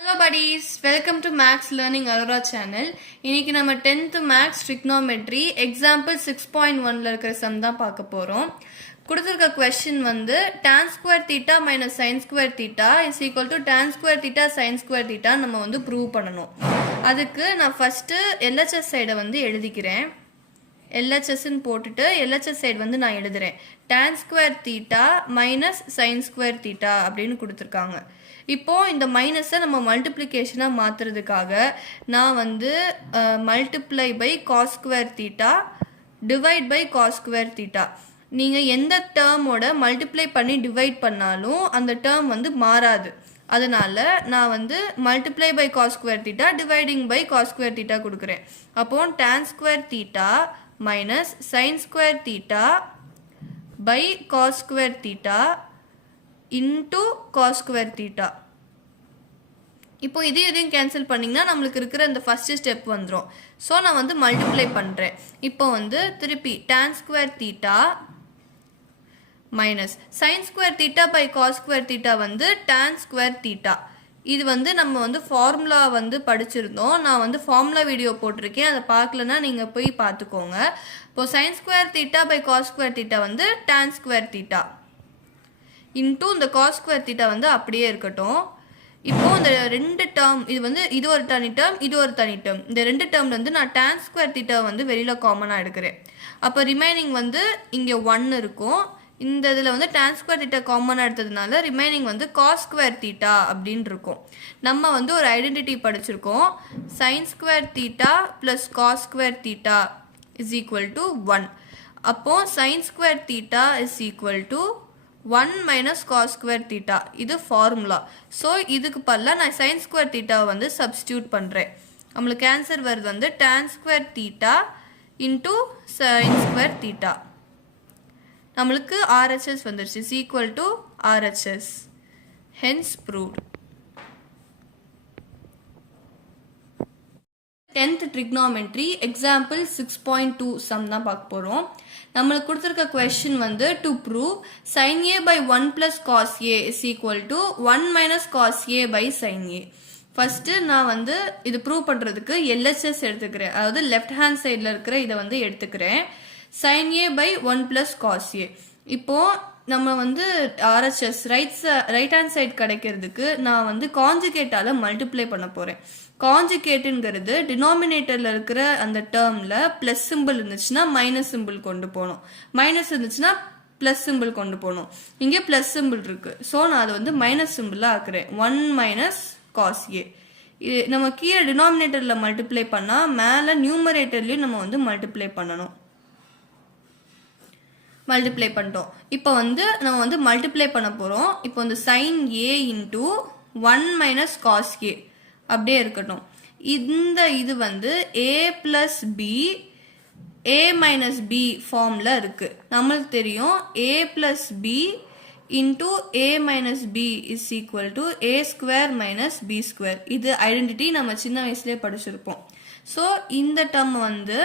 Hello buddies, welcome to Max Learning Aurora channel. இன்னைக்கு நம்ம 10th Max Trigonometry example 6.1ல இருக்கிற sum தான் பார்க்க போறோம். கொடுத்திருக்க question வந்து tan square theta minus sin square theta is equal to tan square theta sin square theta நம்ம வந்து prove பண்ணணும். அதுக்கு நான் first LHS side வந்து எழுதிக்கிறேன். LHS ன்னு போட்டுட்டு LHS side வந்து நான் எழுதுறேன். tan square theta minus sin square theta அப்படின்னு கொடுத்திருக்காங்க. இப்போ இந்த மைனஸை நம்ம மல்டிப்ளிகேஷனா மாத்துறதுக்காக நான் வந்து multiply by cos square theta divide by cos square theta நீங்க எந்த டேர்மோட மல்டிப்ளை பண்ணி டிவைட் பண்ணாலும் அந்த டேர்ம் வந்து மாறாது. அதனால நான் வந்து multiply by cos square theta dividing by cos square theta கொடுக்குறேன். அப்போ tan square theta minus sin square theta by cos square theta into cos square theta. இப்போ இதையும் கேன்சல் பண்ணிங்கன்னா நம்மளுக்கு இருக்கிற இந்த ஃபர்ஸ்ட் ஸ்டெப் வந்துடும். ஸோ நான் வந்து மல்டிப்ளை பண்ணுறேன். இப்போ வந்து திருப்பி tan square theta minus sin square theta by cos square theta வந்து tan square theta. இது வந்து நம்ம வந்து ஃபார்முலா வந்து படிச்சிருந்தோம். நான் வந்து ஃபார்முலா வீடியோ போட்டிருக்கேன். அதை பார்க்கலன்னா நீங்கள் போய் பார்த்துக்கோங்க. இப்போ sin square theta by cos square theta வந்து tan square theta இன்டூ இந்த cos ஸ்கொயர் தீட்டா வந்து அப்படியே இருக்கட்டும். இப்போ இந்த ரெண்டு டேர்ம் இது ஒரு தனி டேர்ம், இது ஒரு தனி டேர்ம். இந்த ரெண்டு டேர்ம்ல வந்து நான் tan ஸ்கொயர் தீட்டா வந்து வெளியில காமனா எடுக்கிறேன். அப்போ ரிமைனிங் வந்து இங்க 1 இருக்கும். இந்த இதுல வந்து tan ஸ்கொயர் தீட்டா காமனா எடுத்ததுனால ரிமைனிங் வந்து cos ஸ்கொயர் தீட்டா அப்படின்னு இருக்கும். நம்ம வந்து ஒரு ஐடென்டிட்டி படிச்சிருக்கோம். sin square theta plus cos square theta is equal to 1. அப்போ sin square theta is equal to 1 minus cos square theta. இது ஃபார்முலா. ஸோ இதுக்கு பதிலா நான் sin square theta வந்து சப்ஸ்டியூட் பண்ணுறேன். நம்மளுக்கு ஆன்சர் வருது வந்து tan square theta into sin square theta. நம்மளுக்கு RHS வந்துருச்சு. is equal to RHS. Hence proved. 10th trigonometry example 6.2 sum தான் பார்க்க போறோம். நம்மளுக்கு கொடுத்திருக்க question வந்து to prove sin a by 1 plus cos a is equal to 1 minus cos a by sin a. First நான் வந்து இது ப்ரூவ் பண்றதுக்கு LHS எடுத்துக்கிறேன். அதாவது லெஃப்ட் ஹேண்ட் சைடில் இருக்கிற இதை வந்து எடுத்துக்கிறேன். sin a by 1 plus cos a. இப்போ நம்ம வந்து RHS ரைட் ஹேண்ட் சைடு கிடைக்கிறதுக்கு நான் வந்து காஞ்சுகேட்டால மல்டிப்ளை பண்ண போறேன். காஞ்சுகேட்டுங்கிறது டினாமினேட்டர்ல இருக்கிற அந்த டேர்ம்ல பிளஸ் சிம்பிள் இருந்துச்சுன்னா மைனஸ் சிம்பிள் கொண்டு போகணும், மைனஸ் இருந்துச்சுன்னா பிளஸ் சிம்பிள் கொண்டு போகணும். இங்கே பிளஸ் சிம்பிள் இருக்கு. ஸோ நான் அதை வந்து மைனஸ் சிம்பிளா ஆக்குறேன். 1 மைனஸ் காஸ் ஏ. நம்ம கீழே டினாமினேட்டர்ல மல்டிப்ளை பண்ணா மேல நியூமரேட்டர்லயும் நம்ம வந்து மல்டிப்ளை பண்ணணும். மல்டிப்ளை பண்ணிட்டோம். இப்போ வந்து நம்ம வந்து மல்டிப்ளை பண்ண போறோம். இப்போ வந்து sin a into 1 minus cos A அப்படியே இருக்கட்டும். இந்த இது வந்து a plus B a minus B ஃபார்ம்ல இருக்கு. நம்மளுக்கு தெரியும் a plus B into a minus B is equal to a square minus B square. இது ஐடென்டிட்டி நம்ம சின்ன வயசுலேயே படிச்சிருப்போம். ஸோ இந்த டேர்ம் வந்து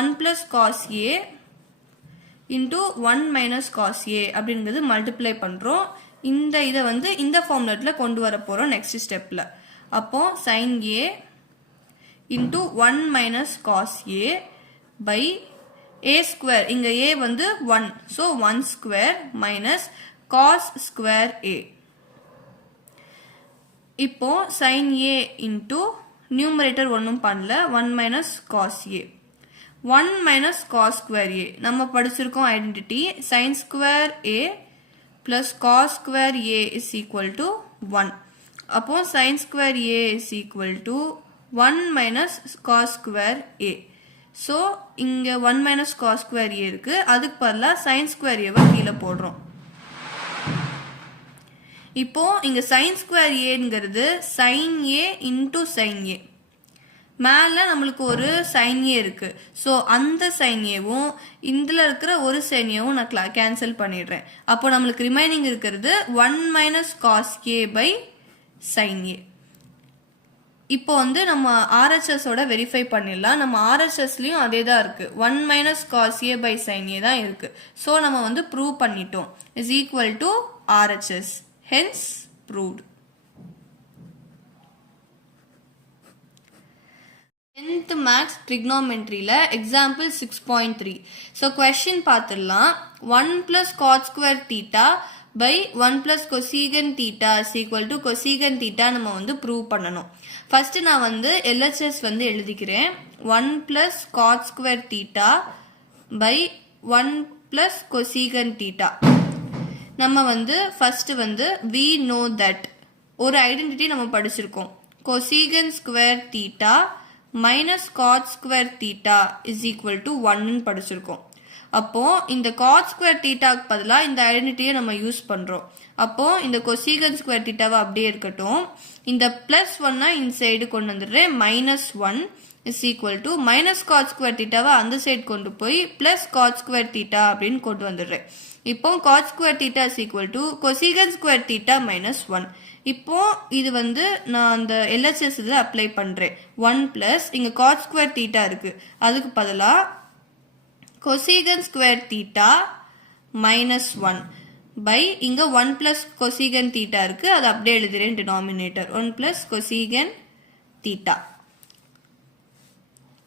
1 plus cos A into 1 minus cos A அப்படிங்கிறது மல்டிப்ளை பண்றோம். இந்த இதை வந்து இந்த ஃபார்முலேட்ல கொண்டு வர போறோம் நெக்ஸ்ட் ஸ்டெப்ல. அப்போ sin a into 1 minus cos A by a square. இங்க a வந்து 1, so 1 square minus cos square a. இப்போ sin a இன்டூ நியூமரேட்டர் ஒன்றும் பண்ணல, 1 minus cos A 1 minus cos square a. நம்ம படிச்சிருக்கோம் identity sin square a plus cos square a is equal to 1. அப்போ sin square a is equal to 1 minus cos square a. so இங்க 1 minus cos square a இருக்கு. அதுக்கு பதிலா sin square a வை கீழே போடுறோம். இப்போ இங்க sin square a ங்கிறது sin a into sin a. மேல நம்மளுக்கு ஒரு sin a இருக்கு. ஸோ அந்த sin aவும் இதுல இருக்கிற ஒரு sin aவும் நான் கேன்சல் பண்ணிடுறேன். அப்போ நம்மளுக்கு ரிமைனிங் இருக்கிறது 1 minus cos a by sin a. இப்போ வந்து நம்ம RHS ஓட வெரிஃபை பண்ணிடலாம். நம்ம RHSலயும் அதே தான் இருக்கு. 1 minus cos a by sin a தான் இருக்கு. ஸோ நம்ம வந்து ப்ரூவ் பண்ணிட்டோம். Is equal to RHS. Hence proved. 10th maths ட்ரிக்னோமெட்ரியில் எக்ஸாம்பிள் 6.3. ஸோ கொஷின் பார்த்துடலாம். 1 + cot square theta by 1 + cosecant theta is equal to cosecant theta நம்ம வந்து ப்ரூவ் பண்ணணும். ஃபர்ஸ்ட் நான் வந்து LHS வந்து எழுதிக்கிறேன். 1 + cot square theta by 1 + cosecant theta. நம்ம வந்து ஃபர்ஸ்ட் வந்து we know that ஒரு ஐடென்டிட்டி நம்ம படிச்சிருக்கோம். cosecant square theta minus cot square theta is equal to 1 படிச்சிருக்கோம். அப்போ இந்த cot square theta பதிலா இந்த ஐடென்டிட்டியை நம்ம யூஸ் பண்றோம். அப்போ இந்த cosecant square theta அப்படியே இருக்கட்டும். இந்த +1 இந்த சைடு கொண்டு வந்துடுறேன். -1 is equal to minus cot square theta அந்த சைடு கொண்டு போய் plus cot square theta அப்படின்னு கொண்டு வந்துடுறேன். இப்போ cot square theta is equal to cosecant square theta -1. இப்போ இது வந்து நான் அந்த LHS இதில் அப்ளை பண்ணுறேன். 1 + இங்கே cot square theta இருக்கு, அதுக்கு பதிலாக cosecant square theta -1 by இங்கே 1 + cosecant theta இருக்கு, அது அப்படியே எழுதுறேன் டினாமினேட்டர் 1 + cosecant theta.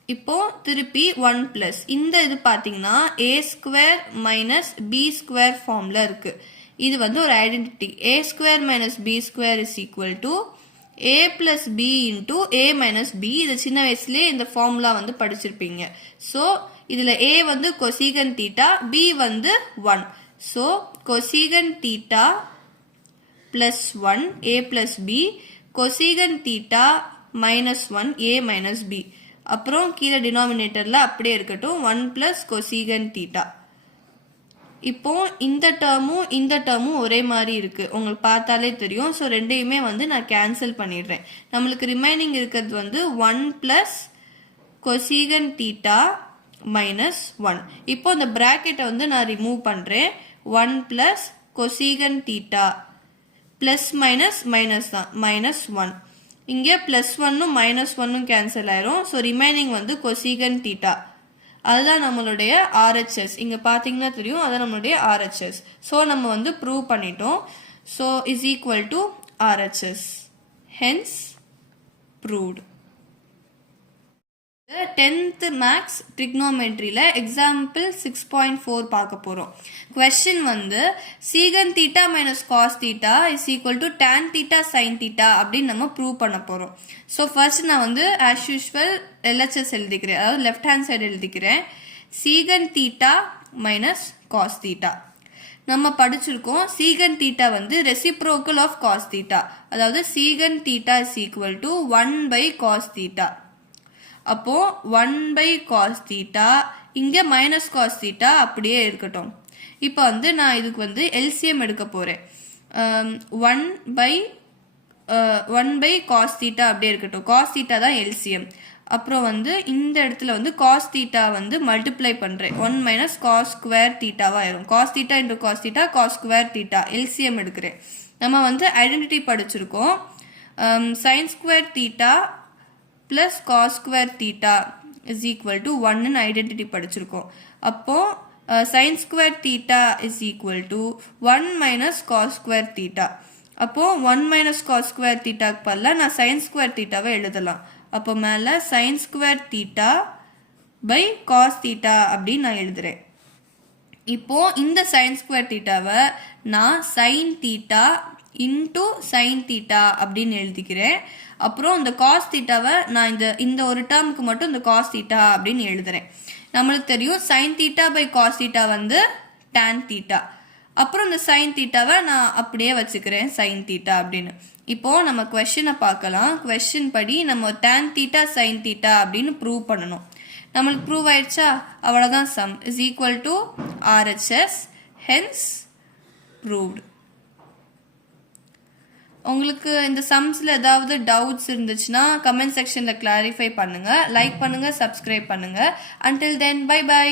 இப்போ திருப்பி 1 + இந்த இது பார்த்தீங்கன்னா a² - b² ஃபார்ம்ல இருக்கு. இது வந்து ஒரு identity. a² - b² is equal to a + b into a - b. இது சின்ன வயசுலேயே இந்த ஃபார்முலா வந்து படிச்சிருப்பீங்க. ஸோ இதில் a வந்து cosecant theta, b வந்து 1. So cosecant theta +1 a + b, cosecant theta -1 a - b. அப்புறம் கீழே டினாமினேட்டரில் அப்படியே இருக்கட்டும் 1 + cosecant theta. இப்போ இந்த டேர்மும் ஒரே மாதிரி இருக்கு, உங்களுக்கு பார்த்தாலே தெரியும். ஸோ ரெண்டையுமே வந்து நான் கேன்சல் பண்ணிடுறேன். நம்மளுக்கு ரிமைனிங் இருக்கிறது வந்து 1 + cosecant theta -1. இப்போ இந்த பிராக்கெட்டை வந்து நான் ரிமூவ் பண்ணுறேன். 1 + cosecant theta ப்ளஸ் மைனஸ் தான் -1. இங்கே +1ம் -1ம் கேன்சல் ஆயிரும். ஸோ ரிமைனிங் வந்து cosecant theta, அதுதான் நம்மளுடைய RHS. இங்கே பார்த்தீங்கன்னா தெரியும், அதுதான் நம்மளுடைய RHS. ஸோ நம்ம வந்து ப்ரூவ் பண்ணிட்டோம். So is equal to RHS, hence proved. 10th maths ட்ரிக்னோமெட்ரியில் எக்ஸாம்பிள் 6.4 பார்க்க போகிறோம். கொஸ்டின் வந்து secant theta - cos theta is equal to tan theta sin theta அப்படின்னு நம்ம ப்ரூவ் பண்ண போகிறோம். ஸோ ஃபர்ஸ்ட் நான் வந்து ஆஸ் யூஸ்வல் LHS எழுதிக்கிறேன், அதாவது லெஃப்ட் ஹேண்ட் சைடு எழுதிக்கிறேன். secant theta - cos theta நம்ம படிச்சிருக்கோம். secant theta வந்து ரெசிப்ரோக்கல் ஆஃப் cos theta, அதாவது secant theta is equal to 1 / cos theta. அப்போ 1 / cos theta, இங்கே -cos theta அப்படியே இருக்கட்டும். இப்போ வந்து நான் இதுக்கு வந்து LCM எடுக்க போகிறேன். 1 / cos theta அப்படியே இருக்கட்டும். cos theta தான் LCM. அப்புறம் வந்து இந்த இடத்துல வந்து cos theta வந்து மல்டிப்ளை பண்ணுறேன். 1 - cos square theta ஆயிரும். cos theta × cos theta cos square theta LCM எடுக்கிறேன். நம்ம வந்து ஐடென்டிட்டி படிச்சிருக்கோம். sin square theta plus cos square theta is equal to 1 identity படிச்சிருக்கோம். அப்போ sin square theta is equal to 1 - cos square theta. அப்போ 1 - cos square theta பதிலாக நான் sin square theta எழுதலாம். அப்போ மேலே sin square theta by cos theta அப்படின்னு நான் எழுதுறேன். இப்போ இந்த sin square theta நான் sin theta into sin theta அப்படின்னு எழுதிக்கிறேன். அப்புறம் இந்த cos theta நான் இந்த ஒரு டேர்முக்கு மட்டும் இந்த cos theta அப்படின்னு எழுதுறேன். நம்மளுக்கு தெரியும் sin theta by cos theta வந்து tan theta. அப்புறம் இந்த sin theta நான் அப்படியே வச்சுக்கிறேன் sin theta அப்படின்னு. இப்போ நம்ம கொஸ்டினை பார்க்கலாம். கொஸ்டின் படி நம்ம tan theta sin theta அப்படின்னு ப்ரூவ் பண்ணணும். நம்மளுக்கு ப்ரூவ் ஆயிடுச்சா? அவ்வளோதான். Some is equal to RHS, hence proved. உங்களுக்கு இந்த சம்ஸில் ஏதாவது டவுட்ஸ் இருந்துச்சுன்னா கமெண்ட் செக்ஷனில் கிளாரிஃபை பண்ணுங்கள். லைக் பண்ணுங்கள், சப்ஸ்கிரைப் பண்ணுங்கள். Until then bye by.